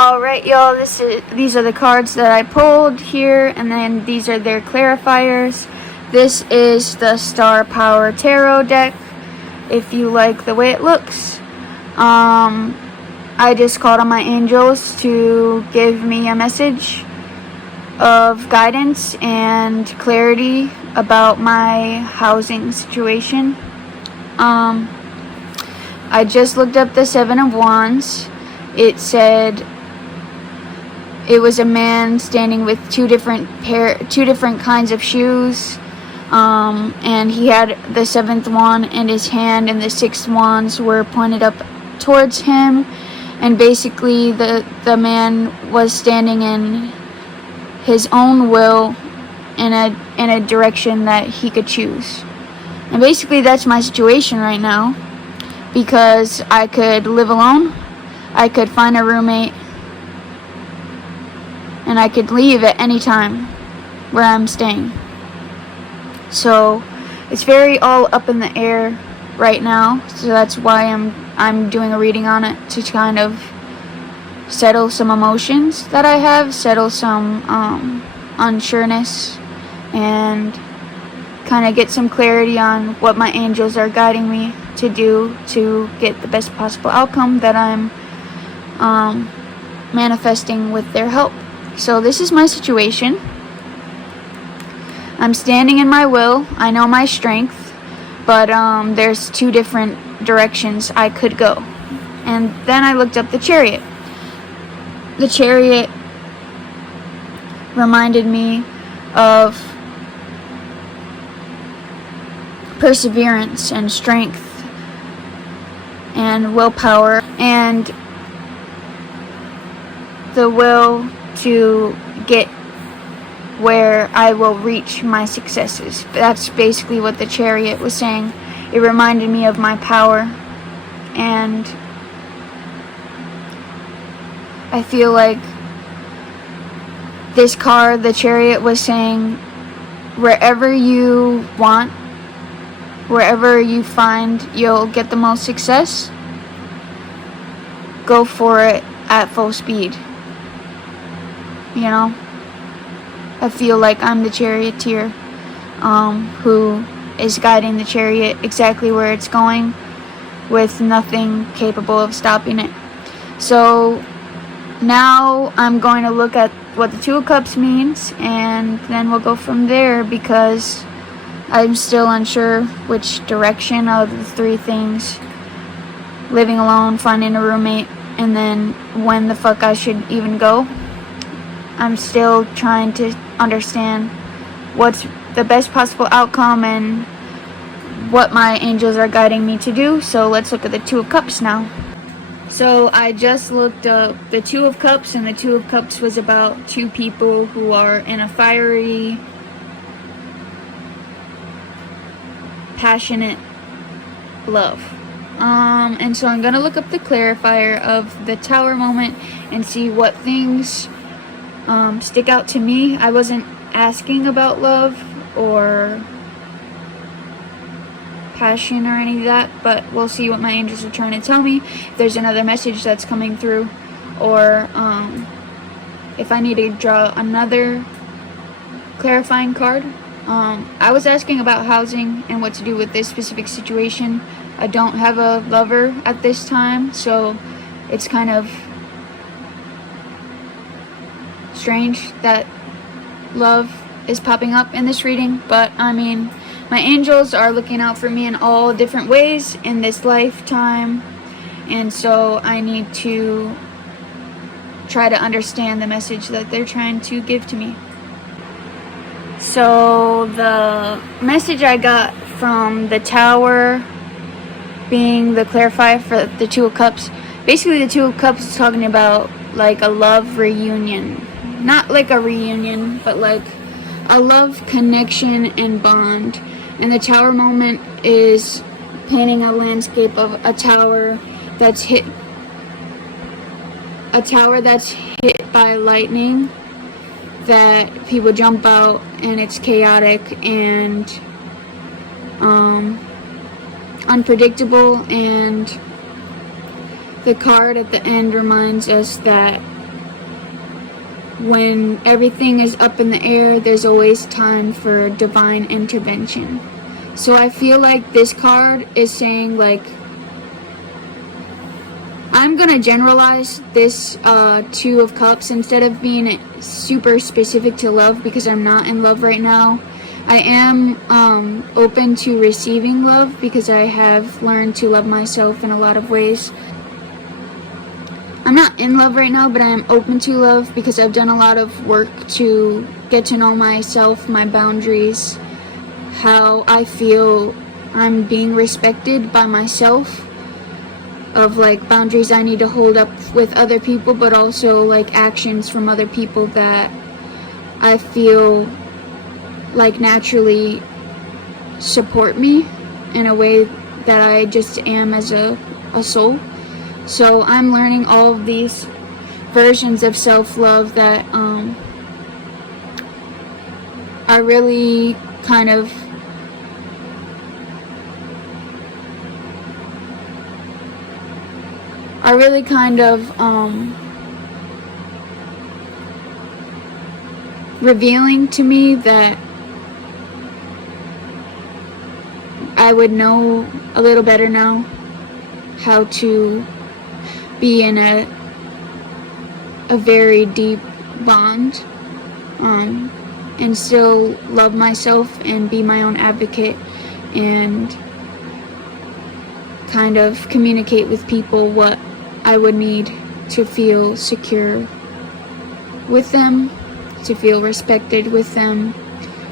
Alright, y'all, these are the cards that I pulled here, and then these are their clarifiers. This is the Star Power Tarot deck, if you like the way it looks. I just called on my angels to give me a message of guidance and clarity about my housing situation. I just looked up the Seven of Wands. It said it was a man standing with two different kinds of shoes, and he had the seventh wand in his hand, and the sixth wands were pointed up towards him. And basically, the man was standing in his own will in a direction that he could choose. And basically, that's my situation right now, because I could live alone, I could find a roommate, and I could leave at any time where I'm staying. So it's very all up in the air right now. So that's why I'm doing a reading on it, to kind of settle some emotions that I have, settle some unsureness, and kind of get some clarity on what my angels are guiding me to do to get the best possible outcome that I'm manifesting with their help. So this is my situation. I'm standing in my will. I know my strength, but there's two different directions I could go. And then I looked up the Chariot. The Chariot reminded me of perseverance and strength and willpower and the will to get where I will reach my successes. That's basically what the Chariot was saying. It reminded me of my power, and I feel like this card, the Chariot, was saying, wherever you want, wherever you find you'll get the most success, go for it at full speed. You know, I feel like I'm the charioteer who is guiding the chariot exactly where it's going, with nothing capable of stopping it. So now I'm going to look at what the Two of Cups means, and then we'll go from there, because I'm still unsure which direction of the three things: living alone, finding a roommate, and then when the fuck I should even go. I'm still trying to understand what's the best possible outcome and what my angels are guiding me to do. So let's look at the Two of Cups now. So I just looked up the Two of Cups, and the Two of Cups was about two people who are in a fiery, passionate love. And so I'm gonna look up the clarifier of the Tower moment and see what things stick out to me. I wasn't asking about love or passion or any of that, but we'll see what my angels are trying to tell me, if there's another message that's coming through, or if I need to draw another clarifying card. I was asking about housing and what to do with this specific situation. I don't have a lover at this time, so it's kind of strange that love is popping up in this reading, but I mean, my angels are looking out for me in all different ways in this lifetime, and so I need to try to understand the message that they're trying to give to me. So the message I got from the Tower, being the clarifier for the Two of Cups, basically the Two of Cups is talking about like a love reunion. Not like a reunion, but like a love connection and bond. And the Tower moment is painting a landscape of a tower that's hit by lightning, that people jump out and it's chaotic and unpredictable, and the card at the end reminds us that when everything is up in the air, there's always time for divine intervention. So I feel like this card is saying, like, I'm gonna generalize this Two of Cups instead of being super specific to love, because I'm not in love right now. I am open to receiving love because I have learned to love myself in a lot of ways. I'm not in love right now, but I am open to love because I've done a lot of work to get to know myself, my boundaries, how I feel I'm being respected by myself, of like boundaries I need to hold up with other people, but also like actions from other people that I feel like naturally support me in a way that I just am as a soul. So I'm learning all of these versions of self-love that are really kind of revealing to me that I would know a little better now how to be in a very deep bond and still love myself and be my own advocate and kind of communicate with people what I would need to feel secure with them, to feel respected with them,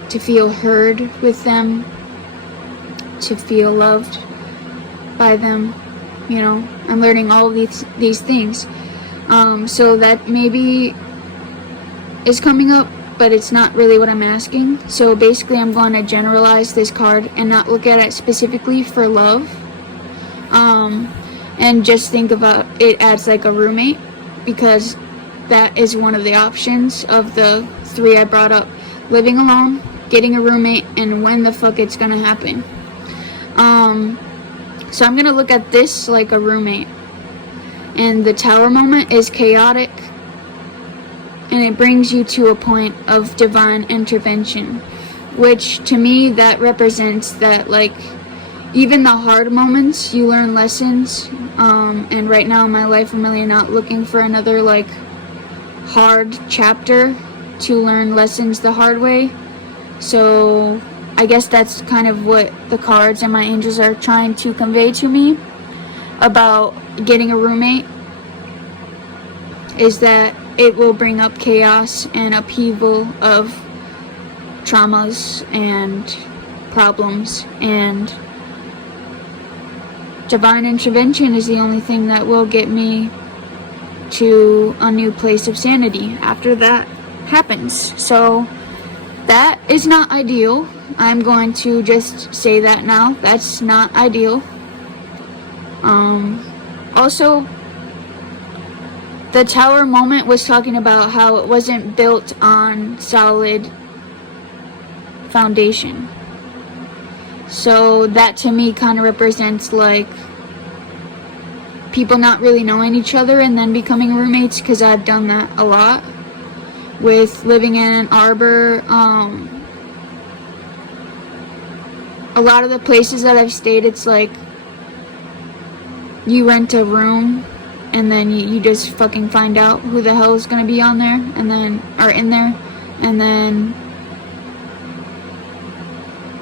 to feel heard with them, to feel loved by them. You know, I'm learning all of these things. So that maybe is coming up, but it's not really what I'm asking. So basically I'm going to generalize this card and not look at it specifically for love. And just think about it as like a roommate, because that is one of the options of the three I brought up: living alone, getting a roommate, and when the fuck it's gonna happen. So I'm gonna look at this like a roommate, and the Tower moment is chaotic, and it brings you to a point of divine intervention, which to me that represents that, like, even the hard moments you learn lessons. And right now in my life I'm really not looking for another like hard chapter to learn lessons the hard way. So I guess that's kind of what the cards and my angels are trying to convey to me about getting a roommate, is that it will bring up chaos and upheaval of traumas and problems, and divine intervention is the only thing that will get me to a new place of sanity after that happens. So that is not ideal. I'm going to just say that now. That's not ideal. Also, the Tower moment was talking about how it wasn't built on solid foundation. So that to me kind of represents like people not really knowing each other and then becoming roommates, because I've done that a lot with living in Ann Arbor. A lot of the places that I've stayed, it's like you rent a room and then you just fucking find out who the hell is gonna be on there and then are in there. And then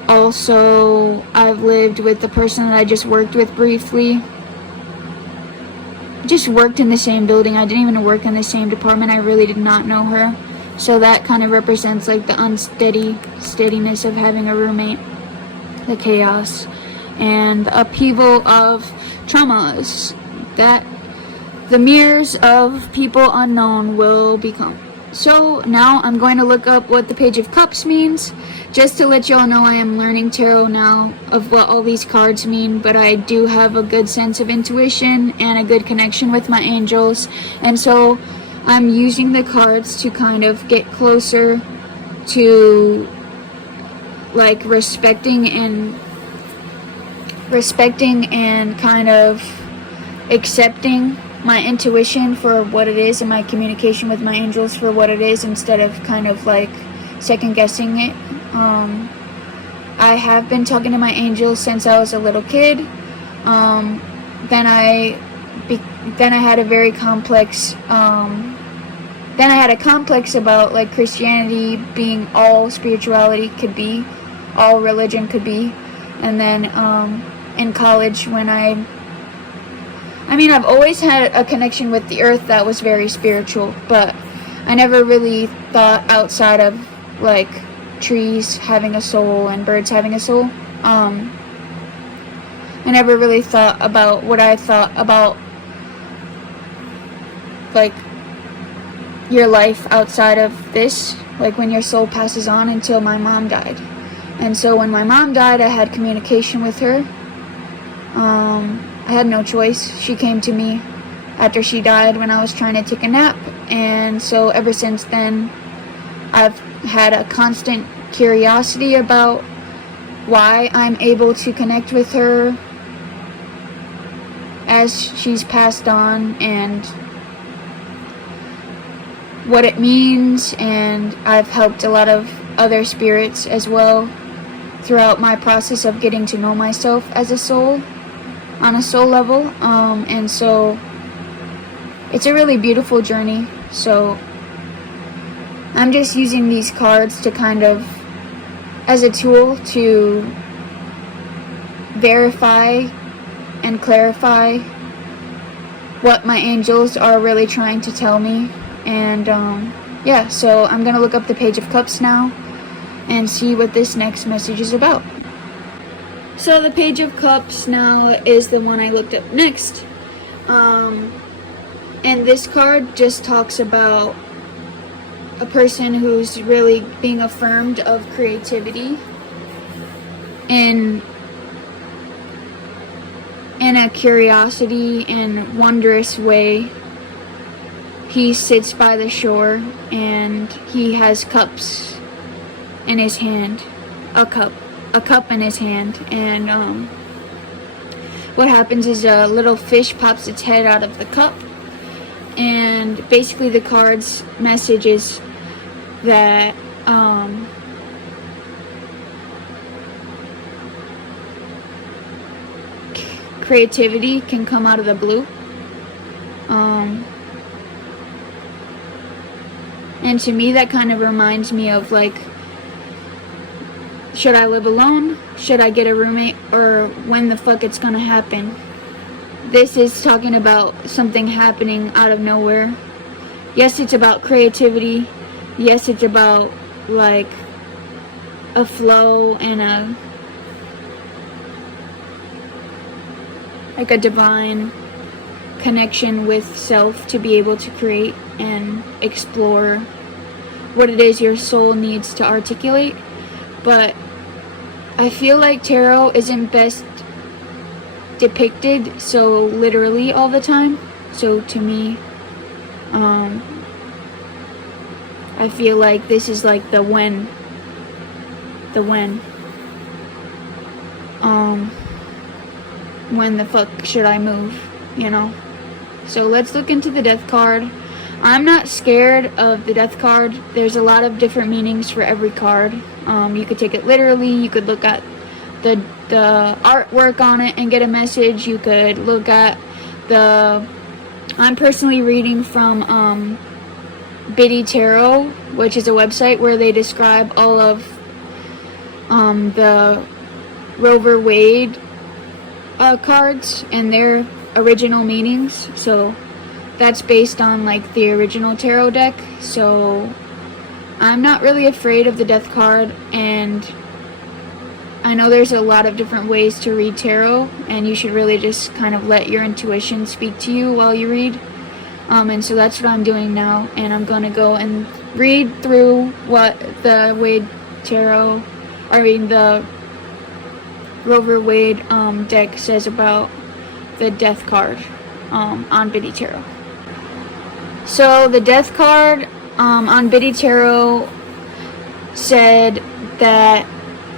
also I've lived with the person that I just worked with briefly. Just worked in the same building. I didn't even work in the same department. I really did not know her. So that kind of represents like the steadiness of having a roommate, the chaos and the upheaval of traumas that the mirrors of people unknown will become. So now I'm going to look up what the Page of Cups means, just to let y'all know I am learning tarot now of what all these cards mean, but I do have a good sense of intuition and a good connection with my angels, and so I'm using the cards to kind of get closer to like respecting and kind of accepting my intuition for what it is and my communication with my angels for what it is, instead of kind of like second guessing it. I have been talking to my angels since I was a little kid. Then I had a very complex, then I had a complex about like Christianity being all spirituality could be, all religion could be. And then in college, when I've always had a connection with the earth that was very spiritual, but I never really thought outside of like trees having a soul and birds having a soul. I never really thought about what I thought about like your life outside of this, like when your soul passes on, until my mom died. And so when my mom died, I had communication with her. I had no choice. She came to me after she died when I was trying to take a nap. And so ever since then, I've had a constant curiosity about why I'm able to connect with her as she's passed on, and what it means. And I've helped a lot of other spirits as well throughout my process of getting to know myself as a soul, on a soul level. And so it's a really beautiful journey. So I'm just using these cards to kind of as a tool to verify and clarify what my angels are really trying to tell me. And yeah, so I'm gonna look up the Page of Cups now and see what this next message is about. So the Page of Cups now is the one I looked up next. And this card just talks about a person who's really being affirmed of creativity in a curiosity and wondrous way. He sits by the shore and he has cups in his hand, a cup in his hand, and what happens is a little fish pops its head out of the cup, and basically the card's message is that creativity can come out of the blue. And to me that kind of reminds me of like, should I live alone? Should I get a roommate? Or when the fuck it's gonna happen? This is talking about something happening out of nowhere. Yes, it's about creativity. Yes, it's about like a flow and a divine connection with self to be able to create and explore what it is your soul needs to articulate. But I feel like tarot isn't best depicted so literally all the time. So to me, I feel like this is like the when. When the fuck should I move, you know? So let's look into the Death card. I'm not scared of the Death card. There's a lot of different meanings for every card. You could take it literally. You could look at the artwork on it and get a message. You could look at I'm personally reading from Biddy Tarot, which is a website where they describe all of the Rover Wade cards and their original meanings. So that's based on like the original tarot deck. So I'm not really afraid of the Death card, and I know there's a lot of different ways to read tarot, and you should really just kind of let your intuition speak to you while you read. And so that's what I'm doing now, and I'm going to go and read through what the Rover Wade deck says about the Death card on Biddy Tarot. So the Death card on Biddy Tarot said that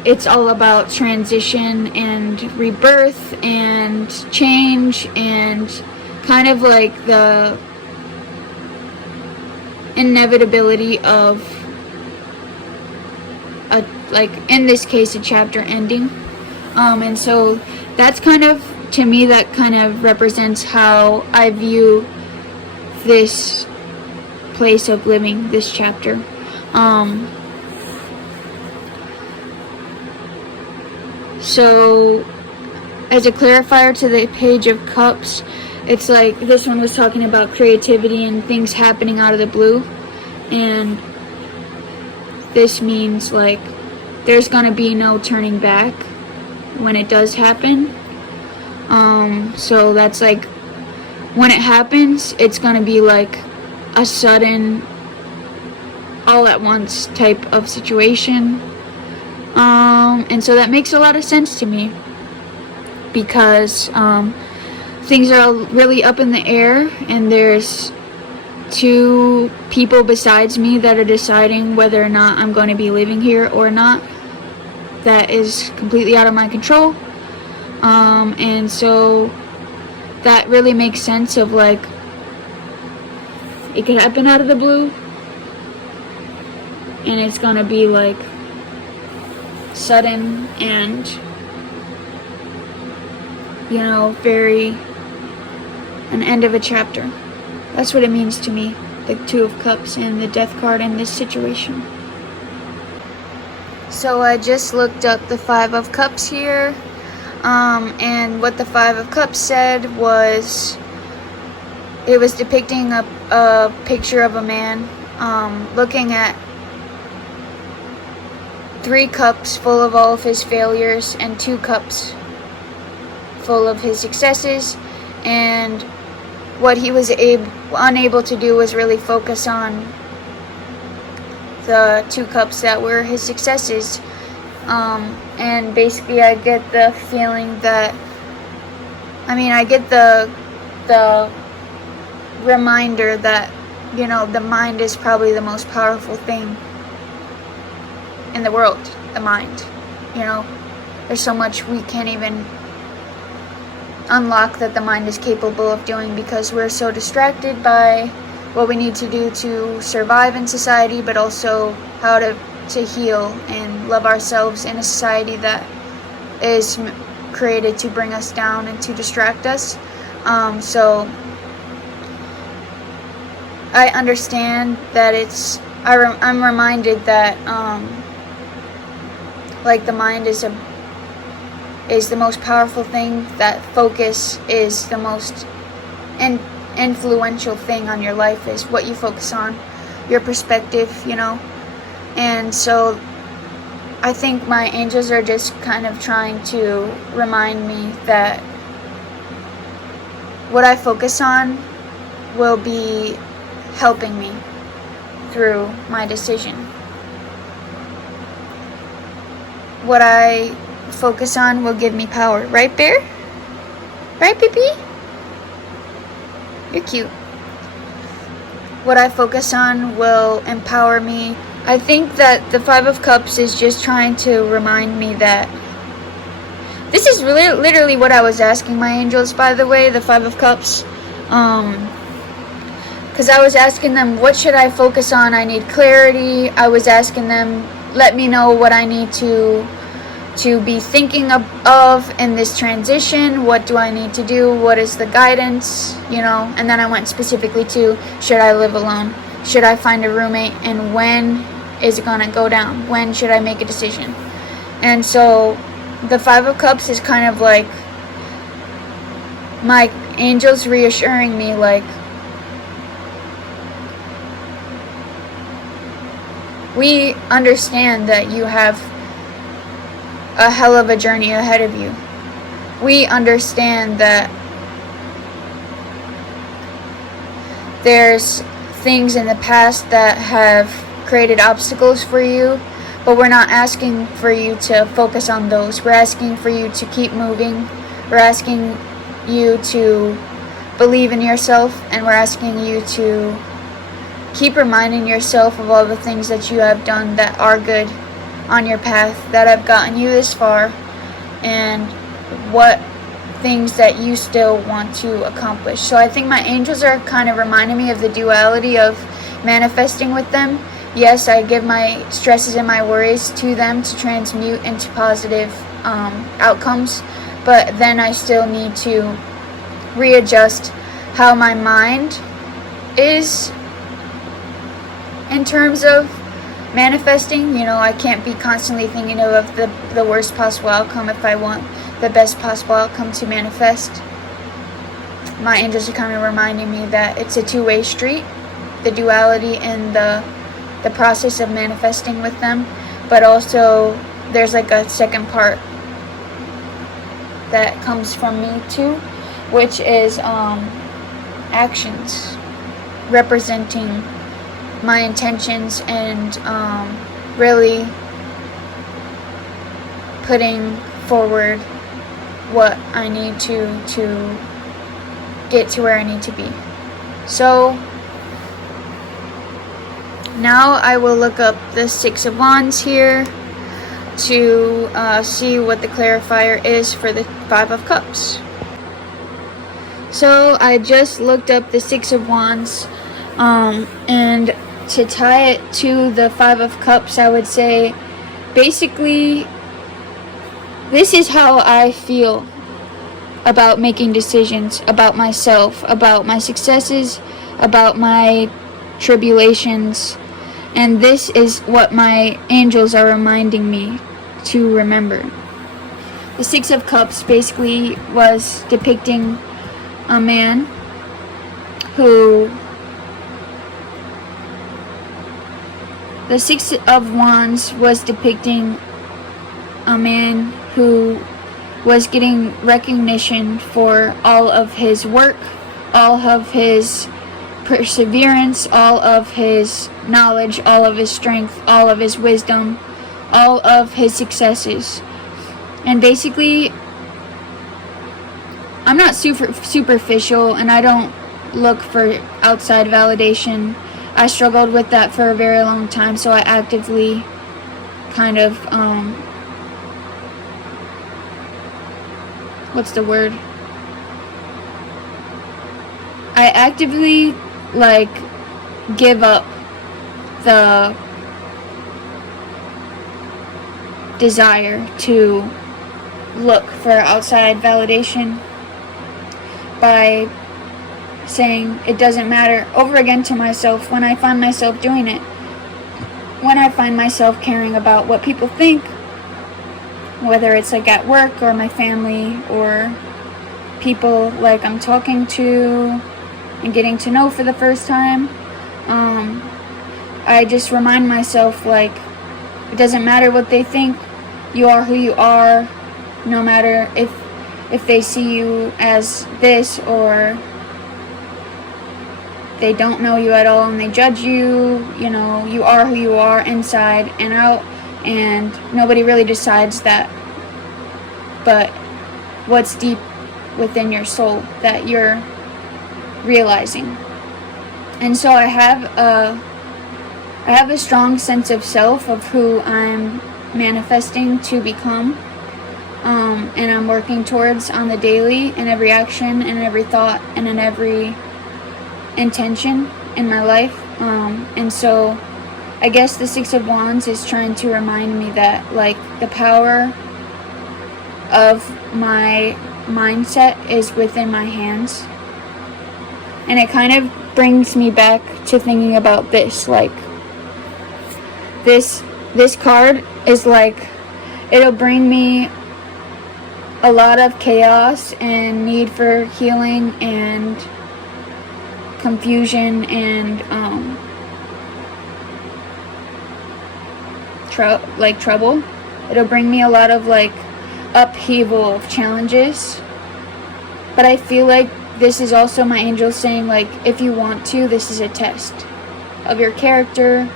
it's all about transition and rebirth and change and kind of like the inevitability of like in this case a chapter ending, and so that's kind of, to me, that kind of represents how I view this place of living, this chapter. So as a clarifier to the Page of Cups, it's like this one was talking about creativity and things happening out of the blue, and this means like there's gonna be no turning back when it does happen. So that's like when it happens, it's gonna be like a sudden, all at once type of situation. And so that makes a lot of sense to me, because things are really up in the air, and there's two people besides me that are deciding whether or not I'm going to be living here or not. That is completely out of my control. And so that really makes sense of like, it could happen out of the blue, and it's gonna be like sudden and, you know, very an end of a chapter. That's what it means to me, the Two of Cups and the Death card in this situation. So I just looked up the Five of Cups here, and what the Five of Cups said was, it was depicting a picture of a man looking at 3 cups full of all of his failures and 2 cups full of his successes, and what he was unable to do was really focus on the 2 cups that were his successes. And basically I get the feeling that, I get the reminder that, you know, the mind is probably the most powerful thing in the world. The mind, you know, there's so much we can't even unlock that the mind is capable of doing, because we're so distracted by what we need to do to survive in society, but also how to heal and love ourselves in a society that is created to bring us down and to distract us. So I understand that I'm reminded that like the mind is the most powerful thing, that focus is the most influential thing on your life, is what you focus on, your perspective, you know. And so I think my angels are just kind of trying to remind me that what I focus on will be helping me through my decision. What I focus on will give me power. Right, Bear? Right, Pee-Pee? You're cute. What I focus on will empower me. I think that the Five of Cups is just trying to remind me that this is really literally what I was asking my angels, by the way, the Five of Cups. Because I was asking them, what should I focus on? I need clarity. I was asking them, let me know what I need to be thinking of in this transition. What do I need to do? What is the guidance? You know, and then I went specifically to, should I live alone? Should I find a roommate? And when is it gonna go down? When should I make a decision? And so the Five of Cups is kind of like my angels reassuring me, like, we understand that you have a hell of a journey ahead of you. We understand that there's things in the past that have created obstacles for you, but we're not asking for you to focus on those. We're asking for you to keep moving. We're asking you to believe in yourself, and we're asking you to keep reminding yourself of all the things that you have done that are good on your path, that have gotten you this far, and what things that you still want to accomplish. So I think my angels are kind of reminding me of the duality of manifesting with them. Yes, I give my stresses and my worries to them to transmute into positive outcomes, but then I still need to readjust how my mind is in terms of manifesting. I can't be constantly thinking of the worst possible outcome if I want the best possible outcome to manifest. My angels are kind of reminding me that it's a two-way street, the duality and the process of manifesting with them, but also there's like a second part that comes from me too, which is actions representing my intentions and really putting forward what I need to get to where I need to be. So now I will look up the Six of Wands here to see what the clarifier is for the Five of Cups. So I just looked up the Six of Wands, and to tie it to the Five of Cups, I would say basically this is how I feel about making decisions, about myself, about my successes, about my tribulations, and this is what my angels are reminding me to remember. The Six of Cups basically was depicting a man who... The Six of Wands was depicting a man who was getting recognition for all of his work, all of his perseverance, all of his knowledge, all of his strength, all of his wisdom, all of his successes. And basically, I'm not superficial, and I don't look for outside validation. I struggled with that for a very long time, so I actively kind of, what's the word? I actively, give up the desire to look for outside validation by saying it doesn't matter over again to myself when I find myself doing it. When I find myself caring about what people think, whether it's at work or my family or people I'm talking to and getting to know for the first time, I just remind myself it doesn't matter what they think. You are who you are, no matter if they see you as this or they don't know you at all and they judge you. You are who you are inside and out, and nobody really decides that, but what's deep within your soul that you're realizing. And so I have a strong sense of self of who I'm manifesting to become, and I'm working towards on the daily, in every action, in every thought, and in every intention in my life. And so I guess the Six of Wands is trying to remind me that the power of my mindset is within my hands. And it kind of brings me back to thinking about this. This card is it'll bring me a lot of chaos and need for healing and confusion and trouble. It'll bring me a lot of upheaval of challenges, but I feel this is also my angels saying if you want to, this is a test of your character.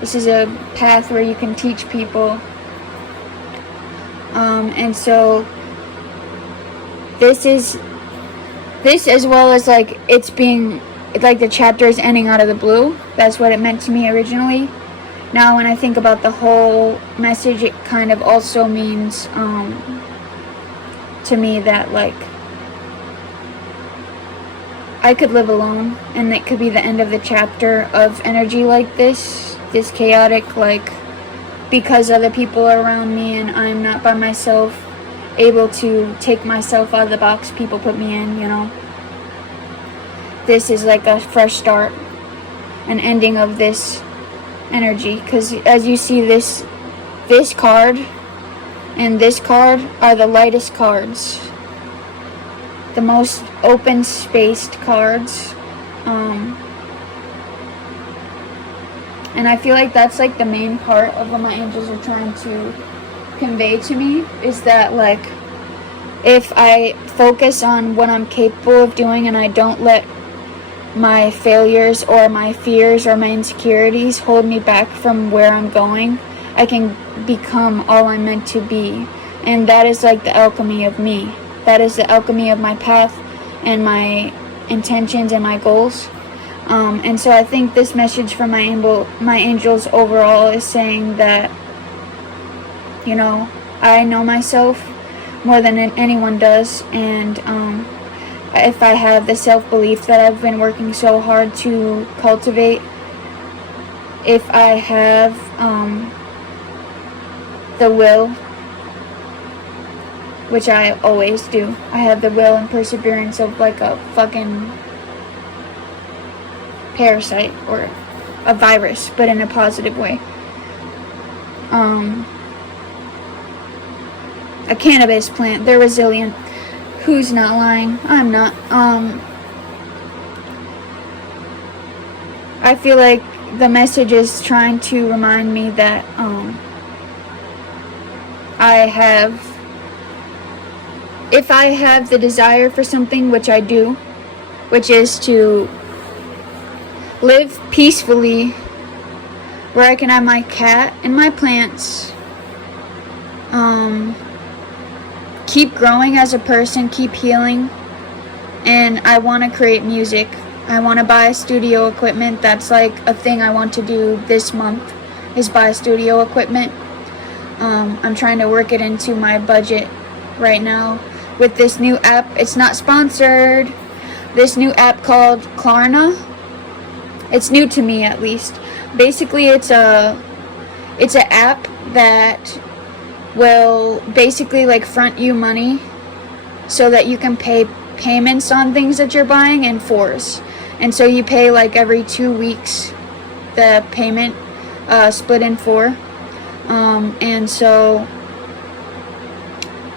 This is a path where you can teach people, and so this as well as it's being the chapter is ending out of the blue. That's what it meant to me originally. Now when I think about the whole message, it kind of also means to me that I could live alone, and it could be the end of the chapter of energy like this chaotic, like, because other people are around me and I'm not by myself, able to take myself out of the box people put me in, you know. This is like a fresh start, an ending of this energy, because as you see, this card and this card are the lightest cards, the most open spaced cards, and I feel like that's like the main part of what my angels are trying to convey to me, is that, like, if I focus on what I'm capable of doing and I don't let my failures or my fears or my insecurities hold me back from where I'm going, I can become all I'm meant to be. And that is like the alchemy of me. That is the alchemy of my path and my intentions and my goals. And so I think this message from my angels overall is saying that, you know, I know myself more than anyone does, and if I have the self-belief that I've been working so hard to cultivate, if I have the will, which I always do, I have the will and perseverance of like a fucking parasite or a virus, but in a positive way. A cannabis plant, they're resilient. Who's not lying? I'm not. I feel like the message is trying to remind me that if I have the desire for something, which I do, which is to live peacefully, where I can have my cat and my plants, keep growing as a person, keep healing, and I want to create music. I want to buy studio equipment. That's like a thing I want to do this month, is buy studio equipment. I'm trying to work it into my budget right now with this new app. It's not sponsored. This new app called Klarna. It's new to me, at least. Basically, it's an app that will basically like front you money so that you can pay payments on things that you're buying in fours. And so you pay like every 2 weeks the payment, split in four. And so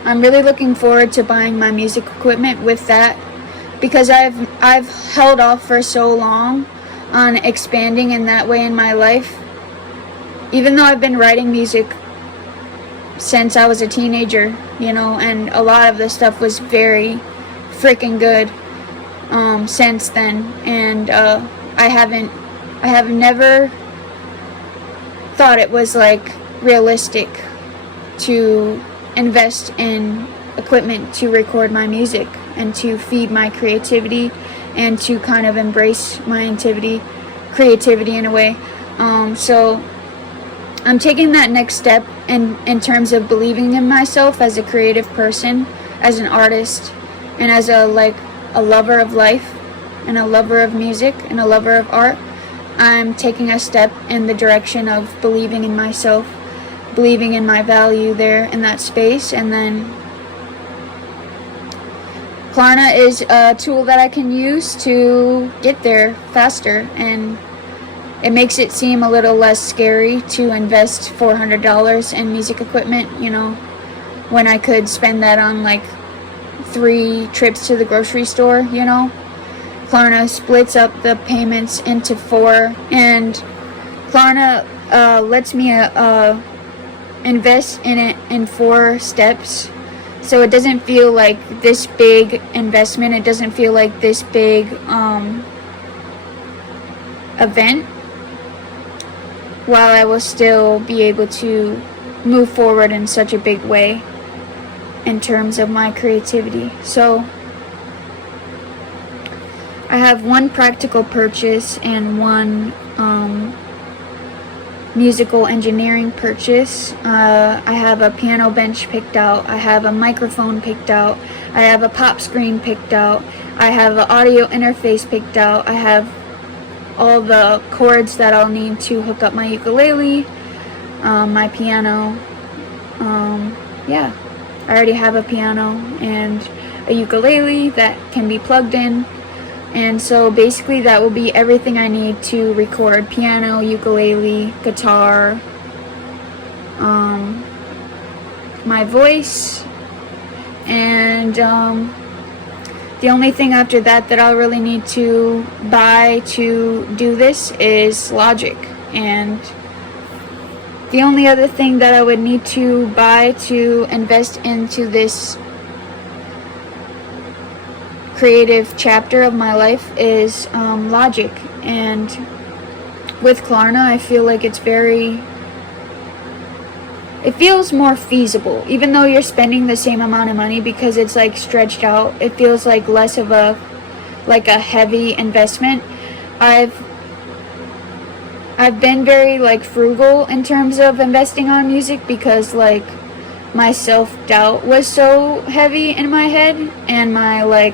I'm really looking forward to buying my music equipment with that, because I've held off for so long on expanding in that way in my life. Even though I've been writing music since I was a teenager, you know, and a lot of the stuff was very freaking good since then, and I have never thought it was like realistic to invest in equipment to record my music and to feed my creativity and to kind of embrace my creativity in a way. So I'm taking that next step in terms of believing in myself as a creative person, as an artist, and as a lover of life, and a lover of music, and a lover of art. I'm taking a step in the direction of believing in myself, believing in my value there in that space. And then Klarna is a tool that I can use to get there faster, and it makes it seem a little less scary to invest $400 in music equipment, you know, when I could spend that on like 3 trips to the grocery store, you know. Klarna splits up the payments into 4, and Klarna lets me invest in it in 4 steps. So it doesn't feel like this big investment. It doesn't feel like this big event, while I will still be able to move forward in such a big way in terms of my creativity. So I have one practical purchase and one musical engineering purchase. I have a piano bench picked out. I have a microphone picked out. I have a pop screen picked out. I have an audio interface picked out. I have all the cords that I'll need to hook up my ukulele, my piano. Yeah, I already have a piano and a ukulele that can be plugged in. And so basically that will be everything I need to record: piano, ukulele, guitar, my voice, and the only thing after that I'll really need to buy to do this is Logic. And the only other thing that I would need to buy to invest into this creative chapter of my life is Logic. And with Klarna, I feel like it feels more feasible, even though you're spending the same amount of money, because it's like stretched out. It feels like less of a heavy investment. I've been very like frugal in terms of investing on music, because like my self-doubt was so heavy in my head, and my like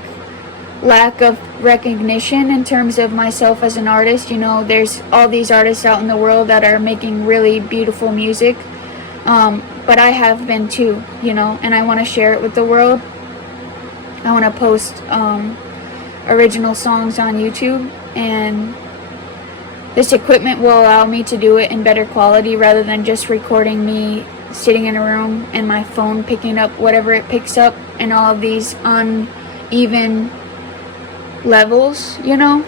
lack of recognition in terms of myself as an artist. You know, there's all these artists out in the world that are making really beautiful music, but I have been too, you know, and I want to share it with the world. I want to post original songs on YouTube, and this equipment will allow me to do it in better quality rather than just recording me sitting in a room and my phone picking up whatever it picks up, and all of these uneven levels, you know,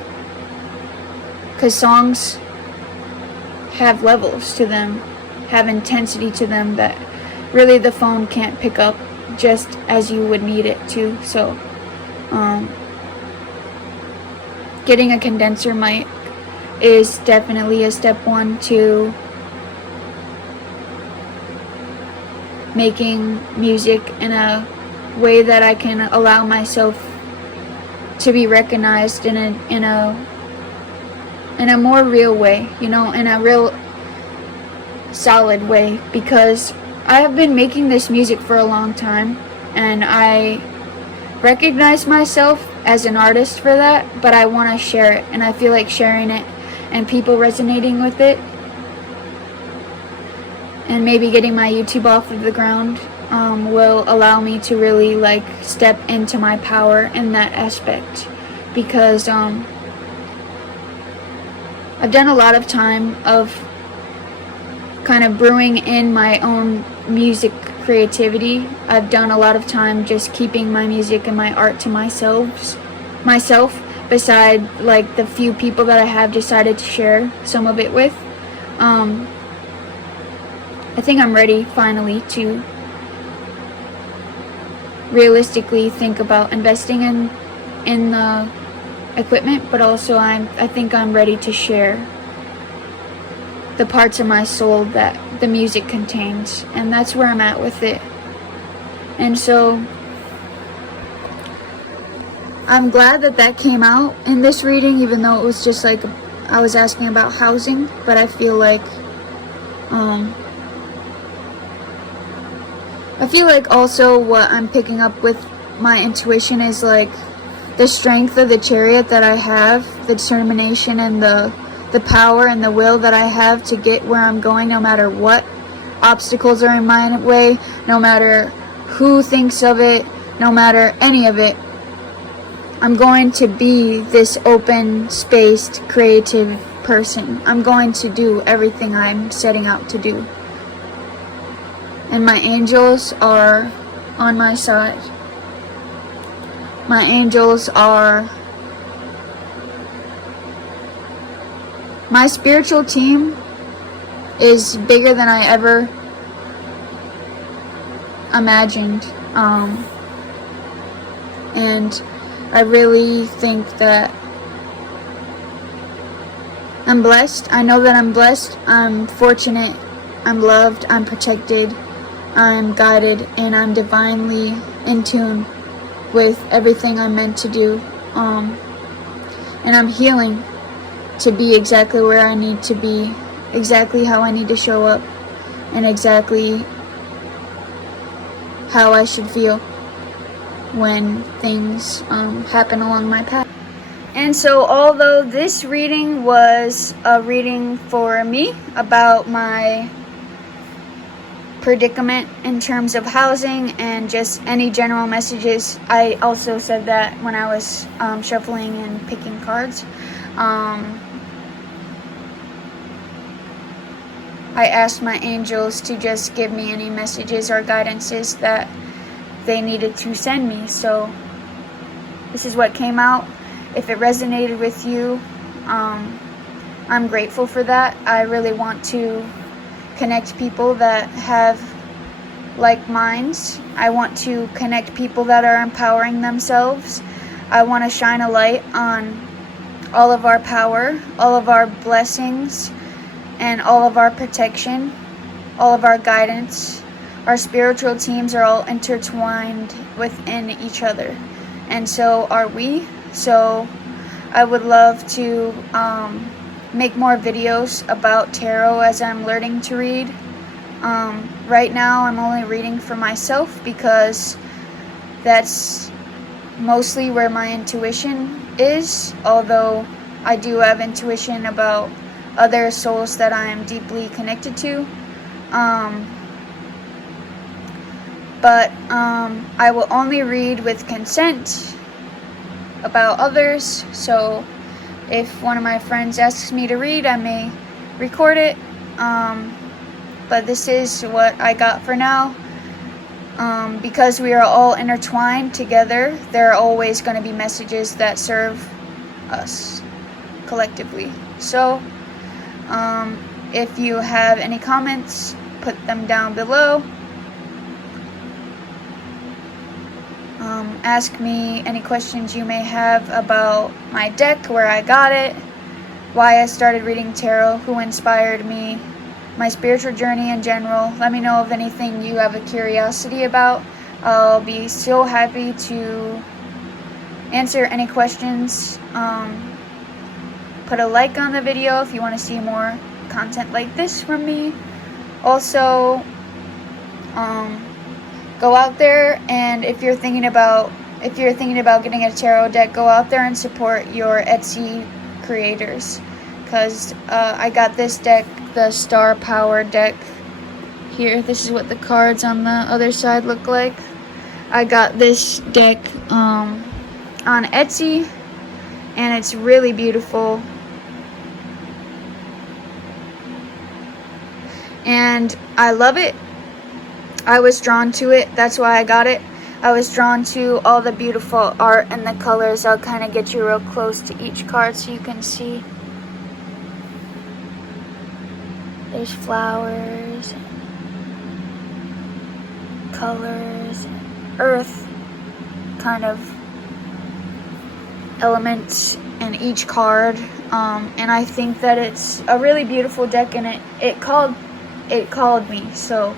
because songs have levels to them, have intensity to them that really the phone can't pick up just as you would need it to. So getting a condenser mic is definitely a step one to making music in a way that I can allow myself to be recognized in a more real way, you know, in a real solid way, because I have been making this music for a long time, and I recognize myself as an artist for that, but I want to share it, and I feel like sharing it and people resonating with it, and maybe getting my YouTube off of the ground will allow me to really like step into my power in that aspect, because I've done a lot of time of kind of brewing in my own music creativity. I've done a lot of time just keeping my music and my art to myself, beside like the few people that I have decided to share some of it with. I think I'm ready finally to realistically think about investing in the equipment, but also I think I'm ready to share the parts of my soul that the music contains, and that's where I'm at with it. And so I'm glad that came out in this reading, even though it was just like I was asking about housing. But I feel like also what I'm picking up with my intuition is like the strength of the chariot that I have, the determination and the power and the will that I have to get where I'm going, no matter what obstacles are in my way, no matter who thinks of it, no matter any of it. I'm going to be this open-spaced, creative person. I'm going to do everything I'm setting out to do. And my angels are on my side. My angels are... My spiritual team is bigger than I ever imagined. And I really think that I'm blessed. I know that I'm blessed. I'm fortunate. I'm loved. I'm protected. I'm guided. And I'm divinely in tune with everything I'm meant to do. And I'm healing to be exactly where I need to be exactly how I need to show up and exactly how I should feel when things happen along my path. And so although this reading was a reading for me about my predicament in terms of housing and just any general messages, I also said that when I was shuffling and picking cards. I asked my angels to just give me any messages or guidances that they needed to send me. So this is what came out. If it resonated with you, I'm grateful for that. I really want to connect people that have like minds. I want to connect people that are empowering themselves. I want to shine a light on all of our power, all of our blessings, and all of our protection, all of our guidance. Our spiritual teams are all intertwined within each other, and so are we. So I would love to make more videos about tarot as I'm learning to read. Right now I'm only reading for myself because that's mostly where my intuition is, although I do have intuition about other souls that I am deeply connected to. But I will only read with consent about others. So if one of my friends asks me to read, I may record it. But this is what I got for now. Because we are all intertwined together, there are always going to be messages that serve us collectively. So if you have any comments, put them down below. Ask me any questions you may have about my deck, where I got it, why I started reading tarot, who inspired me, my spiritual journey in general. Let me know of anything you have a curiosity about. I'll be so happy to answer any questions. Put a like on the video if you want to see more content like this from me. Also, go out there, and if you're thinking about getting a tarot deck, go out there and support your Etsy creators, because I got this deck, the Star Power deck here. This is what the cards on the other side look like. I got this deck on Etsy, and it's really beautiful, and I love it. I was drawn to it, that's why I got it. I was drawn to all the beautiful art and the colors. I'll kind of get you real close to each card so you can see. There's flowers, and colors, and earth kind of elements in each card. And I think that it's a really beautiful deck, and it called me, so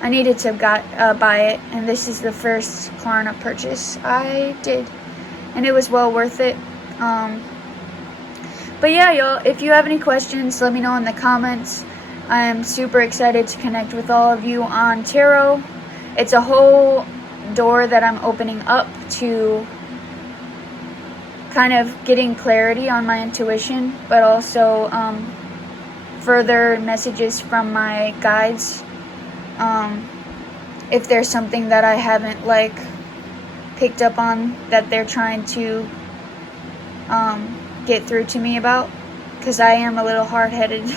I needed to buy it, and this is the first Klarna purchase I did, and it was well worth it. But yeah, y'all, if you have any questions, let me know in the comments. I am super excited to connect with all of you on tarot. It's a whole door that I'm opening up to kind of getting clarity on my intuition, but also further messages from my guides. If there's something that I haven't picked up on that they're trying to get through to me about, because I am a little hard-headed.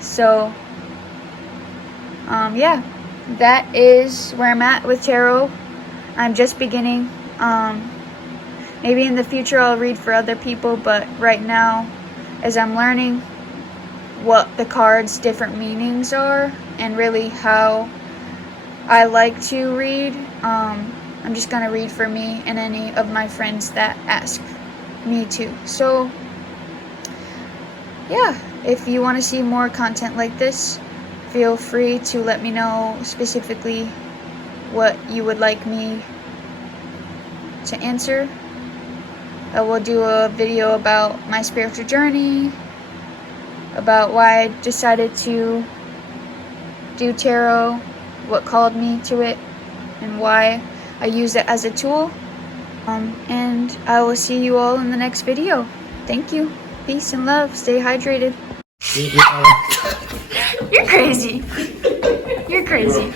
So yeah, that is where I'm at with tarot. I'm just beginning. Maybe in the future I'll read for other people, but right now, as I'm learning what the cards' different meanings are and really how I like to read, I'm just gonna read for me and any of my friends that ask me to. So yeah, if you want to see more content like this, feel free to let me know specifically what you would like me to answer. I will do a video about my spiritual journey, about why I decided to do tarot, what called me to it, and why I use it as a tool. And I will see you all in the next video. Thank you. Peace and love. Stay hydrated. You're crazy. You're crazy.